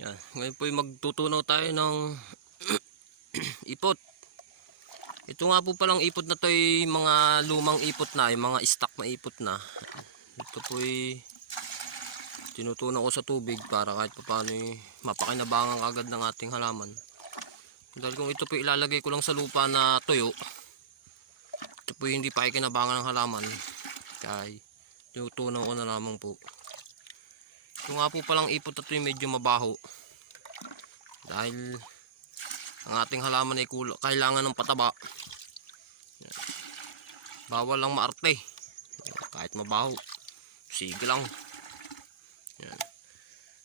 Yan. Ngayon po magtutunaw tayo ng ipot. Ito nga po palang ipot na to ay mga lumang ipot na, yung mga stock na ipot na. Ito po ay tinutunaw ko sa tubig para kahit paano mapakinabangan agad ng ating halaman. Dahil kung ito po ilalagay ko lang sa lupa na tuyo, ito po hindi pa ikinabangan ng halaman. Kaya tinutunaw ko na lamang po. Ito nga po palang ipot na ito yung medyo mabaho. Dahil ang ating halaman ay kailangan ng pataba. Bawal lang maarte. Kahit mabaho. Sige lang. Yan.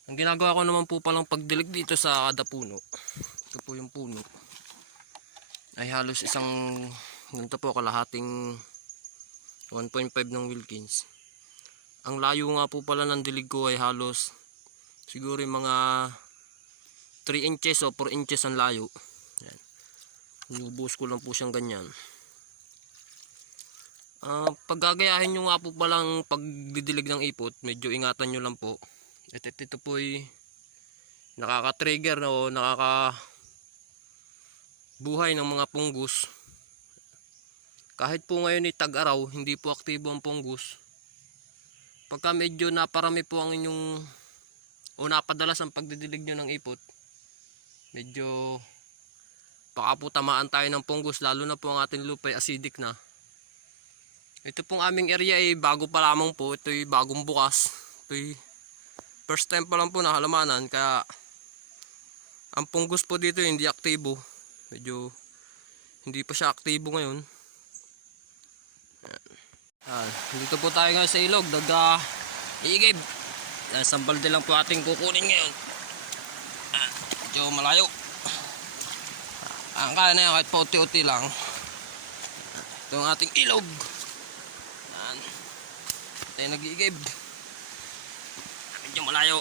Ang ginagawa ko naman po palang pagdilig dito sa kada puno. Ito po yung puno. Ay halos isang ganito po kalahating 1.5 ng Wilkins. Ang layo nga po pala ng dilig ko ay halos siguro yung mga 3 inches o 4 inches ang layo. Yan. Inubuhos ko lang po siyang ganyan. Paggagayahin nyo nga po palang pagdidilig ng ipot, medyo ingatan nyo lang po. Ito po ay nakaka-trigger o nakaka-buhay ng mga punggus. Kahit po ngayon ay tag-araw, hindi po aktibo ang punggus. Pagka medyo naparami po ang inyong o napadalas ang pagdidilig nyo ng ipot, medyo baka po tamaan tayo ng punggus, lalo na po ang ating lupa ay acidic na. Ito pong aming area ay bago pa lamang po. Ito ay bagong bukas. Ito ay first time pa lang po na halamanan. Kaya ang punggus po dito hindi aktibo. Medyo hindi pa siya aktibo ngayon. Dito po tayo ngayon sa ilog. Igib. Isang balde lang po ating kukunin ngayon. Medyo malayo. Ang kaya na yan kahit pa uti-uti lang. Ito ang ating ilog. Tayo nag-iigib. Medyo malayo.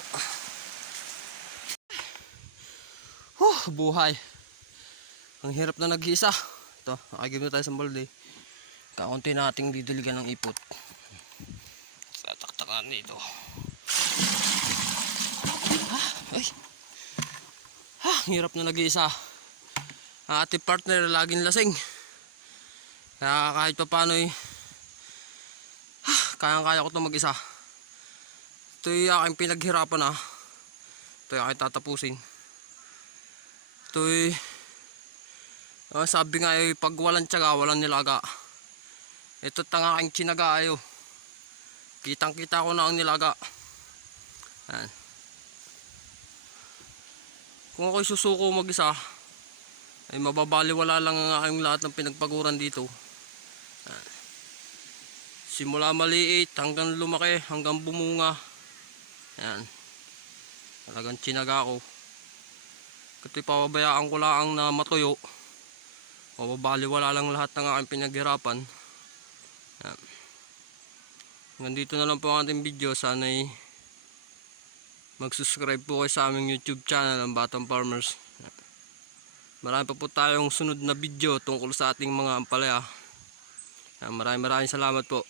Buhay. Ang hirap na nag-iisa. Ito, nakagib na tayo sa balde. Kaunti nating didiligan ng ipot. Sa taktakan dito. Hirap na nag-iisa. Ang ating partner laging lasing. Kaya kahit pa paano kaya ko ito mag-isa. Ito yung aking pinaghirapan na. Ito yung aking tatapusin. Ito yung sabi nga pag walang tiyaga, walang nilaga. Ito ang aking tsinaga ayo. Kitang kita ko na ang nilaga. Yan. Kung ako'y susuko mag-isa, ay mababaliwala lang ang aking lahat ng pinagpaguran dito. Yan. Simula maliit hanggang lumaki, hanggang bumunga. Yan. Talagang tsinaga ko. Kasi pababayaan ko lang na matuyo. Mababaliwala lang lahat ng aking pinaghirapan. Yan. Hanggang dito na lang po ang ating video. Sana'y mag-subscribe po kayo sa aming YouTube channel, ang Batang Farmers. Yan. Marami pa po tayong sunod na video tungkol sa ating mga ampalaya. Maraming salamat po.